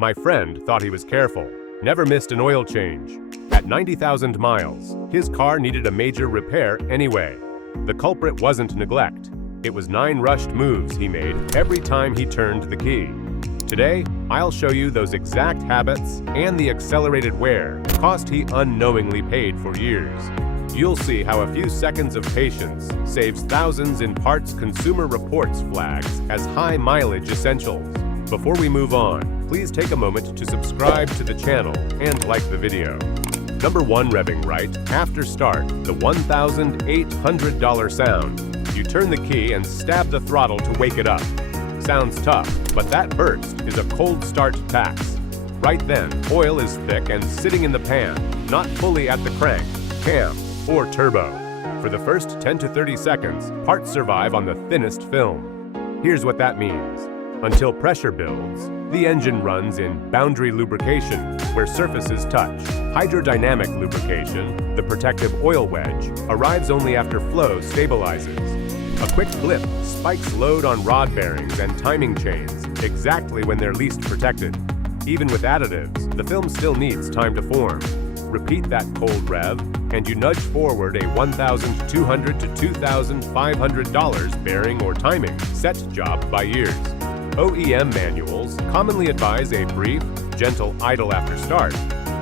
My friend thought he was careful, never missed an oil change. At 90,000 miles, his car needed a major repair anyway. The culprit wasn't neglect. It was 9 rushed moves he made every time he turned the key. Today, I'll show you those exact habits and the accelerated wear cost he unknowingly paid for years. You'll see how a few seconds of patience saves thousands in parts Consumer Reports flags as high mileage essentials. Before we move on, please take a moment to subscribe to the channel and like the video. Number 1, revving right after start, the $1,800 sound. You turn the key and stab the throttle to wake it up. Sounds tough, but that burst is a cold start tax. Right then, oil is thick and sitting in the pan, not fully at the crank, cam, or turbo. For the first 10 to 30 seconds, parts survive on the thinnest film. Here's what that means. Until pressure builds, the engine runs in boundary lubrication, where surfaces touch. Hydrodynamic lubrication, the protective oil wedge, arrives only after flow stabilizes. A quick blip spikes load on rod bearings and timing chains exactly when they're least protected. Even with additives, the film still needs time to form. Repeat that cold rev, and you nudge forward a $1,200 to $2,500 bearing or timing set job by years. OEM manuals commonly advise a brief, gentle idle after start,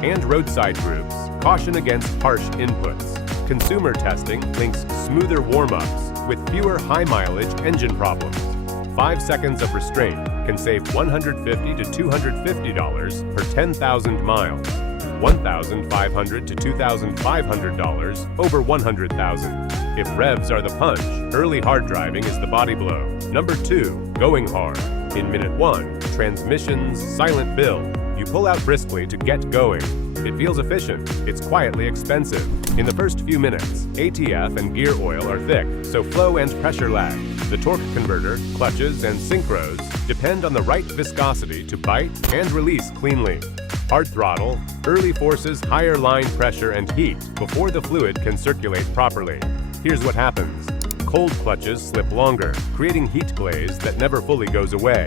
and roadside groups caution against harsh inputs. Consumer testing links smoother warm-ups with fewer high-mileage engine problems. 5 seconds of restraint can save $150 to $250 per 10,000 miles, $1,500 to $2,500 over 100,000. If revs are the punch, early hard driving is the body blow. Number 2, going hard. In minute 1, transmission's silent build. You pull out briskly to get going. It feels efficient. It's quietly expensive. In the first few minutes, ATF and gear oil are thick, so flow and pressure lag. The torque converter, clutches, and synchros depend on the right viscosity to bite and release cleanly. Hard throttle early forces higher line pressure and heat before the fluid can circulate properly. Here's what happens. Cold clutches slip longer, creating heat glaze that never fully goes away.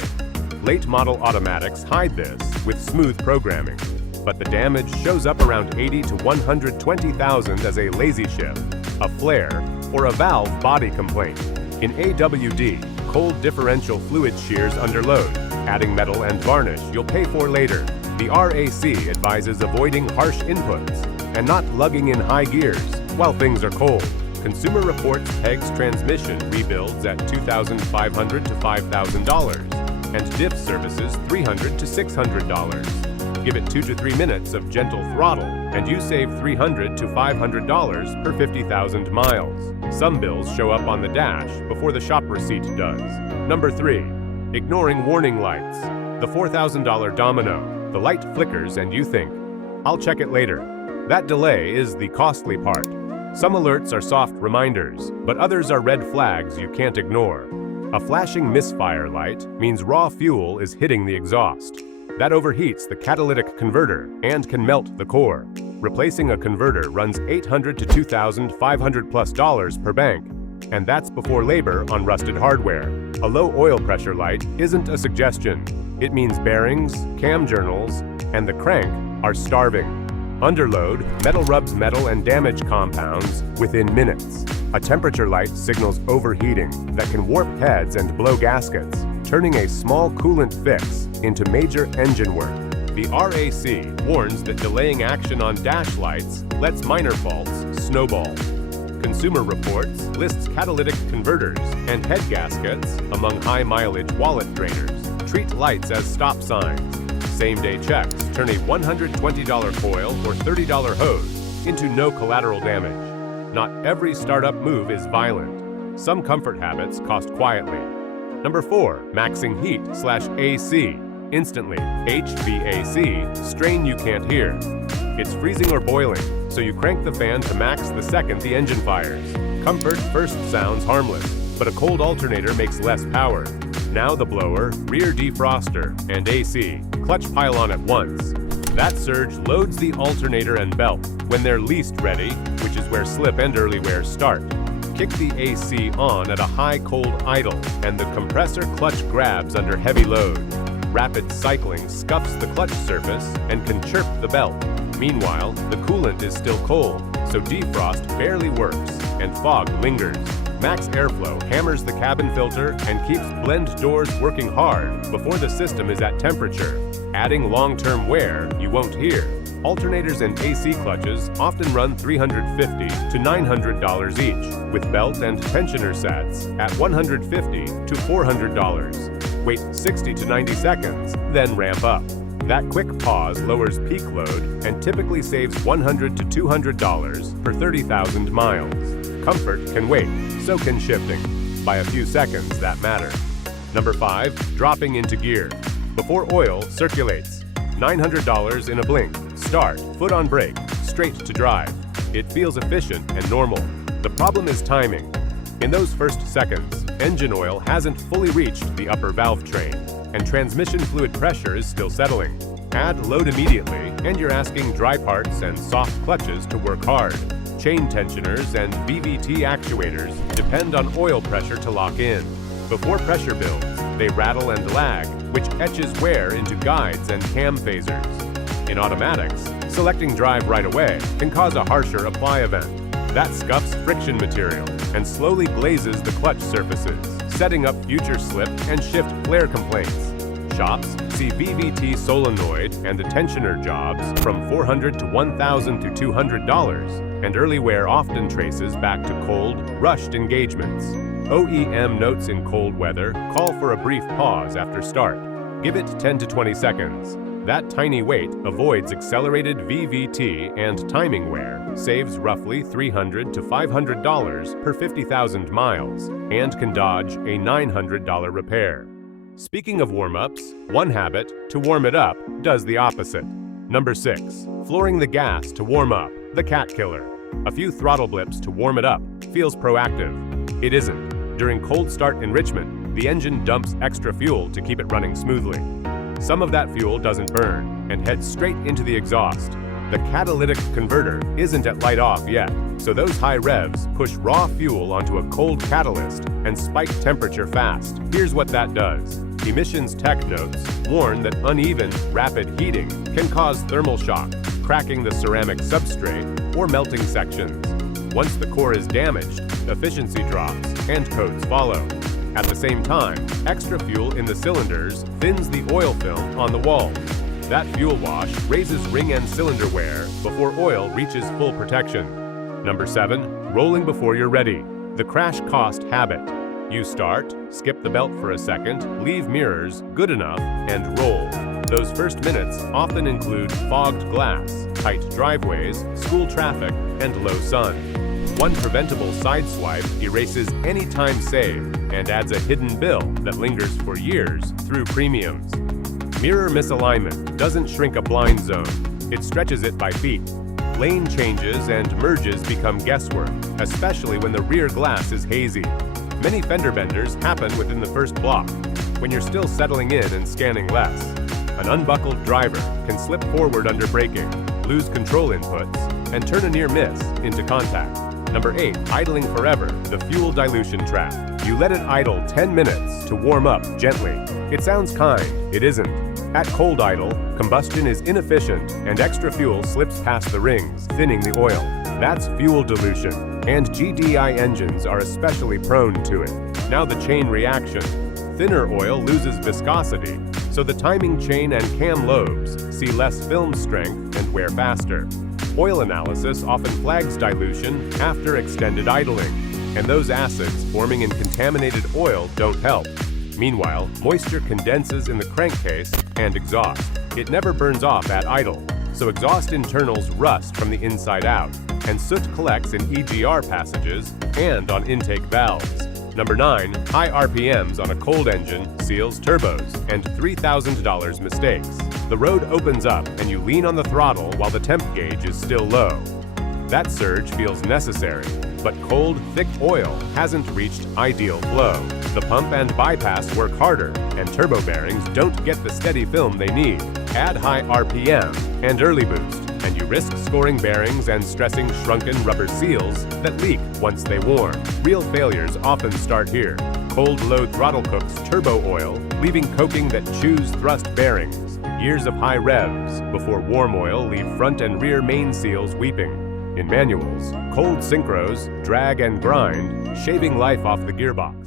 Late model automatics hide this with smooth programming, but the damage shows up around 80 to 120,000 as a lazy shift, a flare, or a valve body complaint. In AWD, cold differential fluid shears under load, adding metal and varnish you'll pay for later. The RAC advises avoiding harsh inputs and not lugging in high gears while things are cold. Consumer Reports pegs transmission rebuilds at $2,500 to $5,000 and diff services $300 to $600. Give it 2 to 3 minutes of gentle throttle and you save $300 to $500 per 50,000 miles. Some bills show up on the dash before the shop receipt does. Number 3, ignoring warning lights. The $4,000 domino. The light flickers and you think, I'll check it later. That delay is the costly part. Some alerts are soft reminders, but others are red flags you can't ignore. A flashing misfire light means raw fuel is hitting the exhaust. That overheats the catalytic converter and can melt the core. Replacing a converter runs $800 to $2,500+ per bank, and that's before labor on rusted hardware. A low oil pressure light isn't a suggestion. It means bearings, cam journals, and the crank are starving. Underload, metal rubs metal and damage compounds within minutes. A temperature light signals overheating that can warp heads and blow gaskets, turning a small coolant fix into major engine work. The RAC warns that delaying action on dash lights lets minor faults snowball. Consumer Reports lists catalytic converters and head gaskets among high-mileage wallet drainers. Treat lights as stop signs. Same-day checks turn a $120 coil or $30 hose into no collateral damage. Not every startup move is violent. Some comfort habits cost quietly. Number 4, maxing heat/AC. Instantly, HVAC, strain you can't hear. It's freezing or boiling, so you crank the fan to max the second the engine fires. Comfort first sounds harmless, but a cold alternator makes less power. Now the blower, rear defroster, and AC clutch pile on at once. That surge loads the alternator and belt when they're least ready, which is where slip and early wear start. Kick the AC on at a high cold idle, and the compressor clutch grabs under heavy load. rapid cycling scuffs the clutch surface and can chirp the belt. Meanwhile, the coolant is still cold, so defrost barely works, and fog lingers. Max airflow hammers the cabin filter and keeps blend doors working hard before the system is at temperature, adding long-term wear you won't hear. Alternators and AC clutches often run $350 to $900 each, with belt and tensioner sets at $150 to $400. Wait 60 to 90 seconds, then ramp up. That quick pause lowers peak load and typically saves $100 to $200 per 30,000 miles. Comfort can wait, so can shifting. By a few seconds that matter. Number 5. Dropping into gear. Before oil circulates. $900 in a blink. Start, foot on brake, straight to drive. It feels efficient and normal. The problem is timing. In those first seconds, engine oil hasn't fully reached the upper valve train, and transmission fluid pressure is still settling. Add load immediately, and you're asking dry parts and soft clutches to work hard. Chain tensioners and VVT actuators depend on oil pressure to lock in. Before pressure builds, they rattle and lag, which etches wear into guides and cam phasers. In automatics, selecting drive right away can cause a harsher apply event. That scuffs friction material and slowly glazes the clutch surfaces, setting up future slip and shift flare complaints. Shops see VVT solenoid and the tensioner jobs from $400 to $1,000 to $200, and early wear often traces back to cold, rushed engagements. OEM notes in cold weather call for a brief pause after start. Give it 10 to 20 seconds. That tiny wait avoids accelerated VVT and timing wear, saves roughly $300 to $500 per 50,000 miles, and can dodge a $900 repair. Speaking of warm-ups, one habit, to warm it up, does the opposite. Number 6. Flooring the gas to warm up, the cat killer. A few throttle blips to warm it up feels proactive. It isn't. During cold start enrichment, the engine dumps extra fuel to keep it running smoothly. Some of that fuel doesn't burn and heads straight into the exhaust. The catalytic converter isn't at light off yet, so those high revs push raw fuel onto a cold catalyst and spike temperature fast. Here's what that does. Emissions tech notes warn that uneven, rapid heating can cause thermal shock, cracking the ceramic substrate or melting sections. Once the core is damaged, efficiency drops and codes follow. At the same time, extra fuel in the cylinders thins the oil film on the walls. That fuel wash raises ring and cylinder wear before oil reaches full protection. Number 7. Rolling before you're ready. The crash cost habit. You start, skip the belt for a second, leave mirrors good enough, and roll. Those first minutes often include fogged glass, tight driveways, school traffic, and low sun. One preventable sideswipe erases any time saved and adds a hidden bill that lingers for years through premiums. Mirror misalignment doesn't shrink a blind zone, it stretches it by feet. Lane changes and merges become guesswork, especially when the rear glass is hazy. Many fender benders happen within the first block, when you're still settling in and scanning less. An unbuckled driver can slip forward under braking, lose control inputs, and turn a near miss into contact. Number 8. Idling forever, the fuel dilution trap. You let it idle 10 minutes to warm up gently. It sounds kind, it isn't. At cold idle, combustion is inefficient and extra fuel slips past the rings, thinning the oil. That's fuel dilution, and GDI engines are especially prone to it. Now the chain reaction. Thinner oil loses viscosity, so the timing chain and cam lobes see less film strength and wear faster. Oil analysis often flags dilution after extended idling, and those acids forming in contaminated oil don't help. Meanwhile, moisture condenses in the crankcase and exhaust. It never burns off at idle, so exhaust internals rust from the inside out, and soot collects in EGR passages and on intake valves. Number 9. High RPMs on a cold engine seals turbos and $3,000 mistakes. The road opens up and you lean on the throttle while the temp gauge is still low. That surge feels necessary, but cold, thick oil hasn't reached ideal flow. The pump and bypass work harder, and turbo bearings don't get the steady film they need. Add high RPM and early boost. and you risk scoring bearings and stressing shrunken rubber seals that leak once they warm. Real failures often start here. Cold load throttle cooks turbo oil, leaving coking that chews thrust bearings. Years of high revs before warm oil leave front and rear main seals weeping. In manuals, cold synchros drag and grind, shaving life off the gearbox.